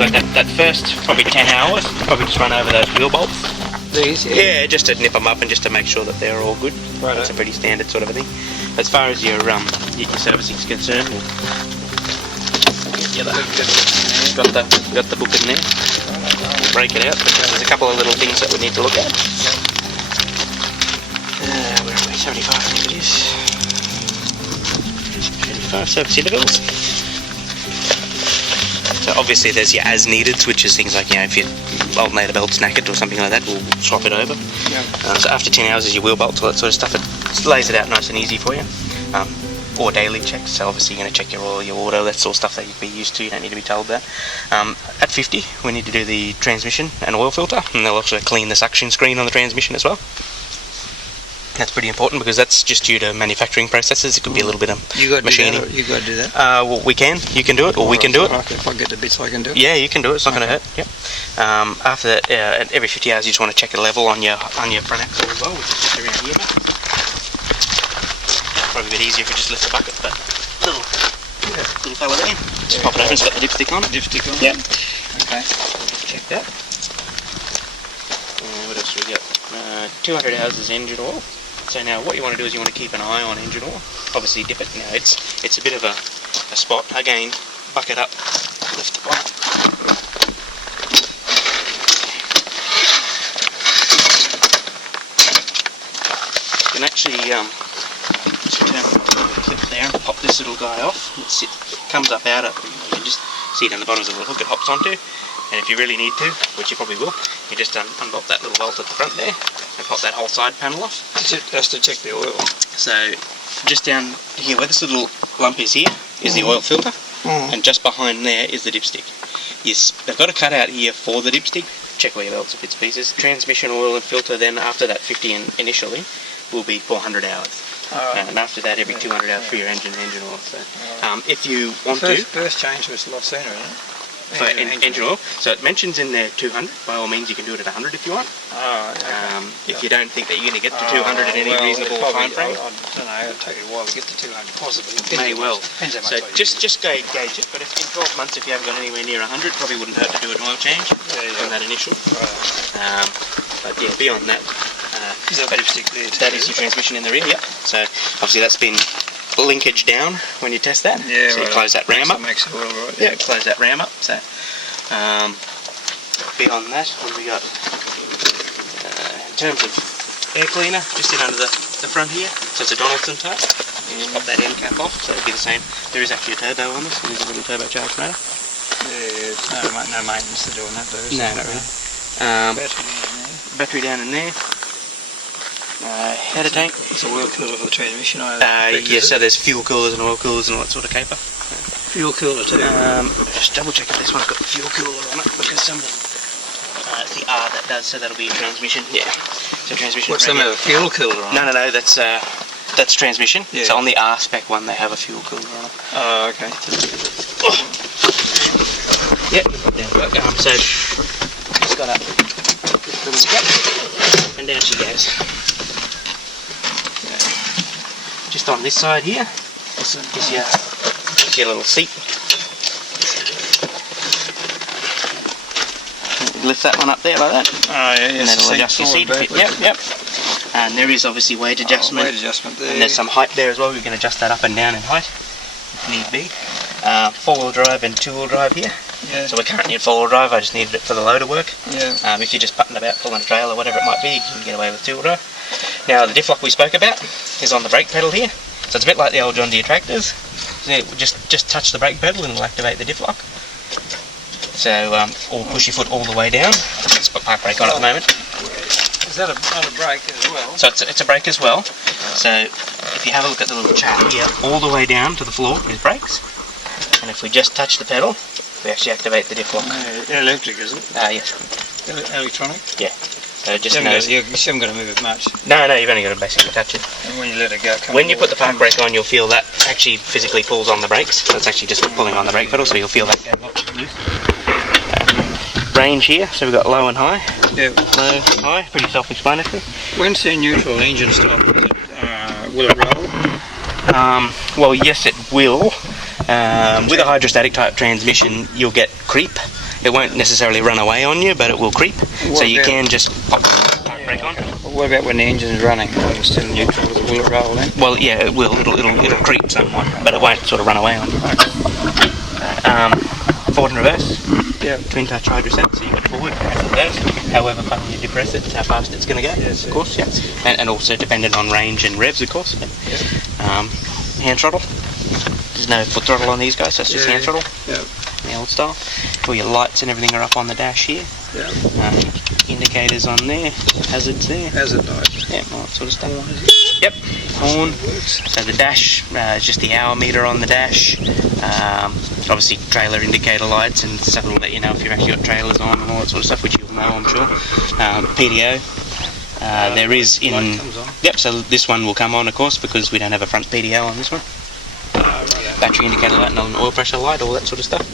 like that first probably 10 hours, probably just run over those wheel bolts. These? Yeah, just to nip them up and just to make sure that they're all good. Right. That's a pretty standard sort of a thing. As far as your servicing is concerned, we'll get got the book in there. We'll break it out because there's a couple of little things that we need to look at. Where are we? 75, I think it is. 75 service intervals. So obviously there's your as needed, which is things like, you know, if your alternator belt's knackered or something like that, we'll swap it over. Yeah. So after 10 hours is your wheel bolts, all that sort of stuff. It lays it out nice and easy for you. Or daily checks, so obviously you're going to check your oil, your water, that sort of stuff that you'd be used to, you don't need to be told that. At 50, we need to do the transmission and oil filter, and they'll also clean the suction screen on the transmission as well. That's pretty important because that's just due to manufacturing processes. It could be a little bit of machining. You got to do that? Well, you can do it, or we can do it. If I get the bits, I can do it? Yeah, you can do it, it's not going to hurt. Yep. After that, at every 50 hours you just want to check the level on your front axle as well, which is just around here, mate. Probably a bit easier if you just lift the bucket, but little fella there. Just pop it open, it's got the dipstick on it. Dipstick on? Yep. Okay. Check that. What else do we got? 200 hours is engine oil. So now what you want to do is you want to keep an eye on engine oil. Obviously dip it. Now it's a bit of a spot. Again, bucket up, lift the bonnet. You can actually just turn the clip there and pop this little guy off. It comes up out of, you can just see it on the bottom of the hook it hops onto. And if you really need to, which you probably will, you just unbolt that little bolt at the front there and pop that whole side panel off. Just to check the oil. So just down here where this little lump is here is the oil filter, and just behind there is the dipstick. Yes, they've got a cutout here for the dipstick. Check all your belts and bits and pieces. Transmission oil and filter then after that 50 initially will be 400 hours. And after that every 200 hours for your engine oil. So if you want First change was a lot sooner, isn't it? For engine oil. So it mentions in there 200. By all means, you can do it at 100 if you want. Okay. If you don't think that you're going to get to 200 in any reasonable time frame. I don't know. It'll take a while to get to 200, possibly. May well. Depends how So much just gauge it. But if in 12 months, if you haven't got anywhere near 100, probably wouldn't hurt to do an oil change from that initial. Right. But yeah, beyond that, is that dipstick there too? that is your transmission in the rear. Yep. So obviously that's been linkage down when you test that. Yeah, so you close that ram up. Makes it all right. Yeah, close that ram up. So beyond that, what have we got? In terms of air cleaner, just in under the front here. So it's a Donaldson type. You just pop that end cap off, so it'll be the same. There is actually a turbo on this. There's a little turbocharged motor. Yeah, no maintenance to do on that, though. No, not really. Battery down in there. Header tank. It's a oil cooler for the transmission. Yeah, so there's fuel coolers and oil coolers and all that sort of caper. Fuel cooler too. Just double check if this one's got the fuel cooler on it, because some of them, it's the R that does, so that'll be transmission. Yeah. So transmission. What's some of the fuel cooler on? No, that's transmission. Yeah. So on the R spec one, they have a fuel cooler on it. Oh, okay. Yep. So it's got a little strap, and down she goes. Just on this side here, is your little seat. Lift that one up there like that. Oh yeah, and then it'll adjust your seat. Yep. And there is obviously weight adjustment. Weight adjustment there. And there's some height there as well. We can adjust that up and down in height if need be. 4-wheel drive and 2-wheel drive here. Yeah. So we're currently in 4-wheel drive. I just needed it for the loader work. Yeah. If you're just putting about pulling a trailer or whatever it might be, you can get away with 2-wheel drive. Now the diff lock we spoke about is on the brake pedal here. So it's a bit like the old John Deere tractors. So just touch the brake pedal and it'll activate the diff lock. So, or push your foot all the way down. Let's put park brake on at the moment. Is that a brake as well? So it's a brake as well. So if you have a look at the little chart here, all the way down to the floor is brakes. And if we just touch the pedal, we actually activate the diff lock. Electric, is it? Yes. Electronic? Yeah. So just you haven't got to move it much. No, you've only got to basically touch it. And when you let it go, when you put the park brake on, you'll feel that actually physically pulls on the brakes. So it's actually just pulling on the brake pedal, so you'll feel that go loose. Range here, so we've got low and high. Yeah. Low, high, pretty self-explanatory. When say neutral engine stop, will it roll? Well, yes, it will. With a hydrostatic type transmission, you'll get creep, It won't necessarily run away on you, but it will creep. So you can just pop park brake on. What about when the engine's running? It's still neutral. Will it roll in? Well, yeah, it will. It'll creep somewhat, but it won't sort of run away on you. Forward and reverse. Yeah. Twin touch hydrostatic, so you got forward and reverse. However far you depress it, how fast it's going to go. Yes, of course, yeah. And also dependent on range and revs, of course. Hand throttle. There's no foot throttle on these guys, so it's just hand throttle. Yeah. The old style. All your lights and everything are up on the dash here. Yeah. Indicators on there, hazards there. Hazard lights. Yeah, all that sort of stuff. Yep, horn. So the dash is just the hour meter on the dash. Obviously trailer indicator lights and stuff will let you know if you've actually got trailers on and all that sort of stuff, which you'll know, I'm sure. PDO. There is in. Yep, so this one will come on, of course, because we don't have a front PDO on this one. Battery indicator light and an oil pressure light, all that sort of stuff.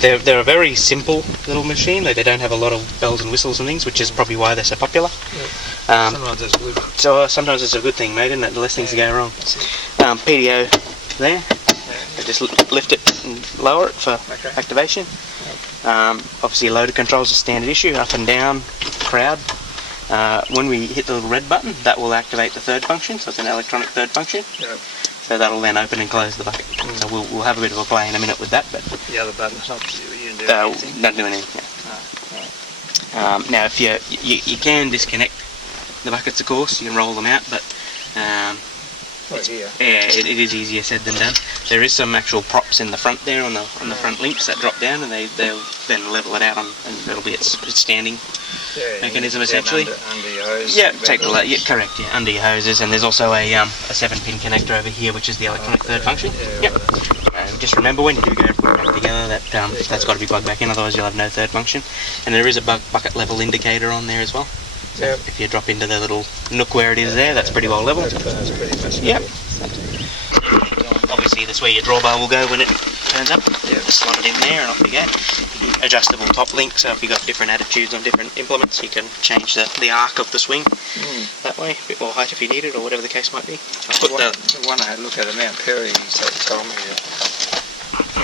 They're a very simple little machine. They don't have a lot of bells and whistles and things, which is probably why they're so popular. Sometimes that's good. So sometimes it's a good thing, mate, isn't it? The less things go wrong. PDO there. Just lift it and lower it for activation. Obviously loader controls a standard issue, up and down, crowd. When we hit the little red button, that will activate the third function, so it's an electronic third function. Yeah. So that'll then open and close the bucket. So we'll have a bit of a play in a minute with that, but the other button's not anything. not doing anything. No. Now, if you can disconnect the buckets, of course, you can roll them out, but it is easier said than done. There is some actual props in the front there on the front links that drop down, and they'll then level it out on, and it'll be its standing mechanism essentially. Under your hose. Yeah, correct. Yeah, under your hoses, and there's also a 7-pin connector over here, which is the electronic third function. Yep. Just remember when you do go put it back together that that's got to be plugged back in, otherwise you'll have no third function. And there is a bucket level indicator on there as well. So if you drop into the little nook where it is there, that's pretty well level. Yep. Obviously that's where your drawbar will go when it turns up. Just slot it in there and off you go. Adjustable top link, so if you've got different attitudes on different implements, you can change the arc of the swing that way, a bit more height if you need it, or whatever the case might be. The one I had a look at at Mount Perry, he told me you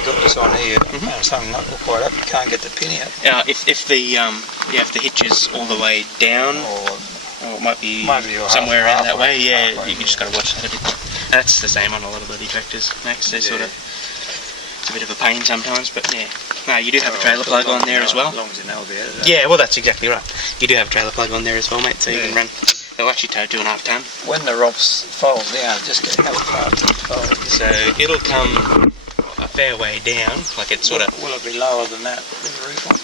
got this on here, and something not quite up, you can't get the pin out. If the hitch is all the way down, or it might be somewhere around that way, you just got to watch that a bit. That's the same on a lot of bloody tractors, Max. They sort of, it's a bit of a pain sometimes, but yeah. No, you do have a trailer plug on there as well. As long as you know about it. Yeah, well that's exactly right. You do have a trailer plug on there as well, mate, so you can run. They'll actually tow 2.5 ton. When the ROPS folds down, just get how far it folds. So it'll come a fair way down, like it's sort of. Will it be lower than that with the roof on?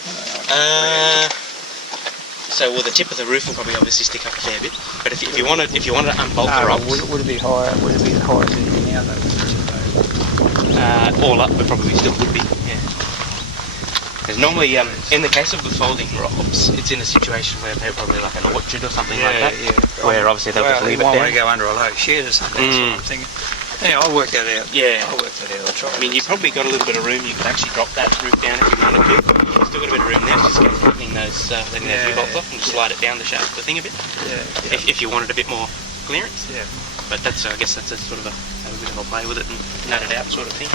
So the tip of the roof will probably obviously stick up a fair bit. But if you want to unbolt the ROPS, would it be higher? Would it be as high as it is now though? all up, but probably still would be. Yeah. Because normally, in the case of the folding ROPS, it's in a situation where they're probably like an orchard or something like that, where obviously they'll just leave it down. You want to go under a low shed or something. That's what I'm thinking. Yeah, I'll work that out. Yeah. I'll work that out. I'll try. I mean, you've probably got a little bit of room. You could actually drop that roof down if you wanted to. You've still got a bit of room there. Just get letting those bolts off and just slide it down the shaft, the thing a bit. Yeah. If you wanted a bit more clearance. Yeah. But that's I guess that's a sort of have a bit of a play with it and nut it out sort of thing.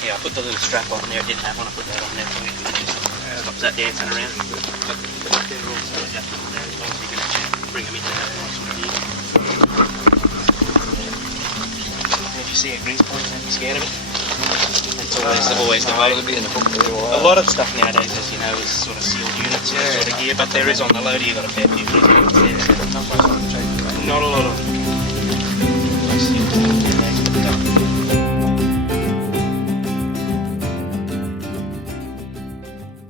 Yeah, I put the little strap on there. I didn't have one. I put that on there for you. It just stops that dancing around. But they're also adjustable there as well, so you can actually bring them into that nice sort of view. If you see a grease point, don't be scared of it. That's always the way. A lot of stuff nowadays, as you know, is sort of sealed units sort of gear, but there is on the loader you've got a fair few grease points there. Not a lot of